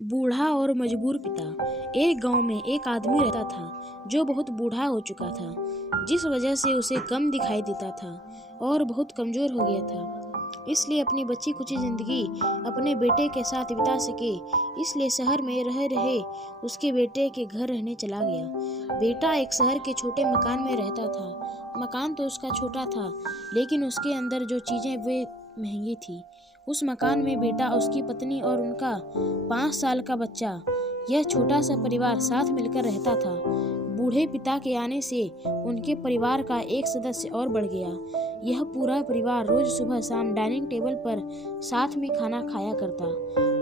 बूढ़ा और मजबूर पिता। एक गांव में एक आदमी रहता था जो बहुत बूढ़ा हो चुका था, जिस वजह से उसे कम दिखाई देता था और बहुत कमजोर हो गया था। इसलिए अपनी बची कुची जिंदगी अपने बेटे के साथ बिता सके, इसलिए शहर में रह रहे उसके बेटे के घर रहने चला गया। बेटा एक शहर के छोटे मकान में रहता था। मकान तो उसका छोटा था, लेकिन उसके अंदर जो चीजें वे महंगी थी। उस मकान में बेटा, उसकी पत्नी और उनका 5 साल का बच्चा, यह छोटा सा परिवार साथ मिलकर रहता था। बूढ़े पिता के आने से उनके परिवार का एक सदस्य और बढ़ गया। यह पूरा परिवार रोज सुबह शाम डाइनिंग टेबल पर साथ में खाना खाया करता।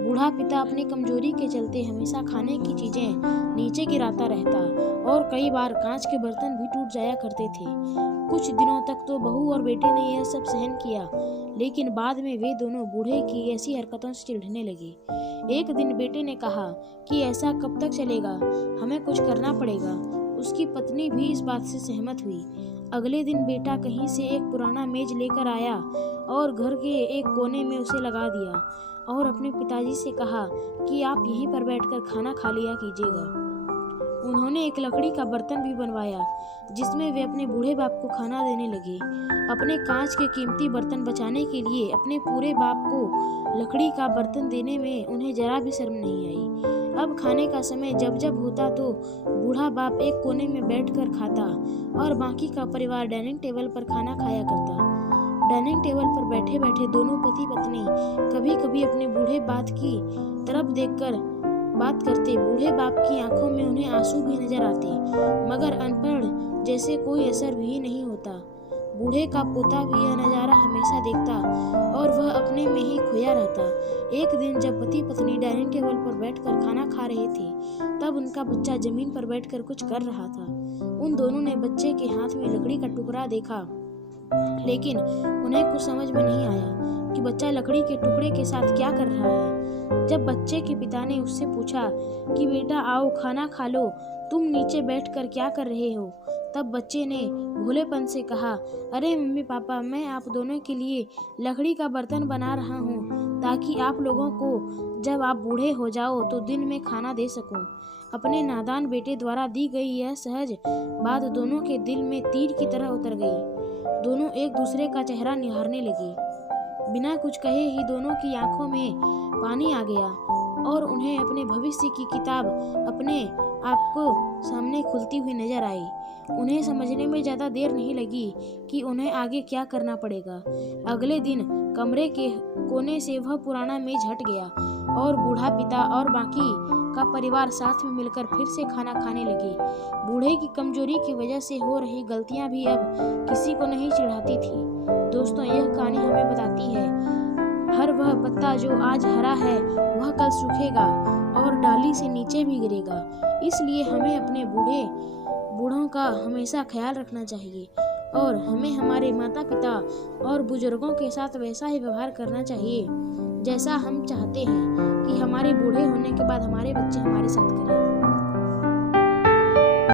बूढ़ा पिता अपनी कमजोरी के चलते हमेशा खाने की चीजें नीचे गिराता रहता और कई बार कांच के बर्तन भी टूट जाया करते थे। कुछ दिनों तक तो बहू और बेटे ने यह सब सहन किया, लेकिन बाद में वे दोनों बूढ़े की ऐसी हरकतों से चिढ़ने लगे। एक दिन बेटे ने कहा कि ऐसा कब तक चलेगा, हमें कुछ करना पड़ेगा। उसकी पत्नी भी इस बात से सहमत हुई। अगले दिन बेटा कहीं से एक पुराना मेज लेकर आया और घर के एक कोने में उसे लगा दिया और अपने पिताजी से कहा कि आप यहीं पर बैठकर खाना खा लिया कीजिएगा। उन्होंने एक लकड़ी का बर्तन भी बनवाया जिसमें वे अपने बूढ़े बाप को खाना देने लगे। अपने कांच के कीमती बर्तन बचाने के लिए अपने पूरे बाप को लकड़ी का बर्तन देने में उन्हें जरा भी शर्म नहीं आई। अब खाने का समय जब जब होता तो बूढ़ा बाप एक कोने में बैठकर खाता और बाकी का परिवार डाइनिंग टेबल पर खाना खाया करता। डाइनिंग टेबल पर बैठे बैठे दोनों पति पत्नी कभी कभी अपने बूढ़े बाप की तरफ देखकर बात करते। बूढ़े बाप की आंखों में उन्हें आंसू भी नजर आते, मगर अनपढ़ जैसे कोई असर भी नहीं होता। बूढ़े का पोता भी यह नजारा हमेशा देखता और वह अपने में ही खोया रहता। एक दिन जब पति पत्नी डाइनिंग टेबल पर बैठकर खाना खा रहे थे, तब उनका बच्चा जमीन पर बैठकर कुछ कर रहा था। उन दोनों ने बच्चे के हाथ में लकड़ी का टुकड़ा देखा, लेकिन उन्हें कुछ समझ में नहीं आया कि बच्चा लकड़ी के टुकड़े के साथ क्या कर रहा है। जब बच्चे के पिता ने उससे पूछा कि बेटा आओ खाना खा लो, तुम नीचे बैठकर क्या कर रहे हो, तब बच्चे ने भोलेपन से कहा, अरे मम्मी पापा, मैं आप दोनों के लिए लकड़ी का बर्तन बना रहा हूँ ताकि आप लोगों को जब आप बूढ़े हो जाओ तो दिन में खाना दे सकूं। अपने नादान बेटे द्वारा दी गई यह सहज बात दोनों के दिल में तीर की तरह उतर गई। दोनों एक दूसरे का चेहरा निहारने लगे। बिना कुछ कहे ही दोनों की आंखों में पानी आ गया और उन्हें अपने भविष्य की किताब अपने आप को सामने खुलती हुई नजर आई। उन्हें समझने में ज्यादा देर नहीं लगी कि उन्हें आगे क्या करना पड़ेगा। अगले दिन कमरे के कोने से वह पुराना मेज हट गया और बूढ़ा पिता और बाकी का परिवार साथ में मिलकर फिर से खाना खाने लगे। बूढ़े की कमजोरी की वजह से हो रही गलतियां भी अब किसी को नहीं चिढ़ाती थी। दोस्तों, यह कहानी हमें बताती है, हर वह पत्ता जो आज हरा है वह कल सूखेगा और डाली से नीचे भी गिरेगा। इसलिए हमें अपने बूढ़ों का हमेशा ख्याल रखना चाहिए और हमें हमारे माता पिता और बुजुर्गों के साथ वैसा ही व्यवहार करना चाहिए जैसा हम चाहते हैं कि हमारे बूढ़े होने के बाद हमारे बच्चे हमारे साथ करें।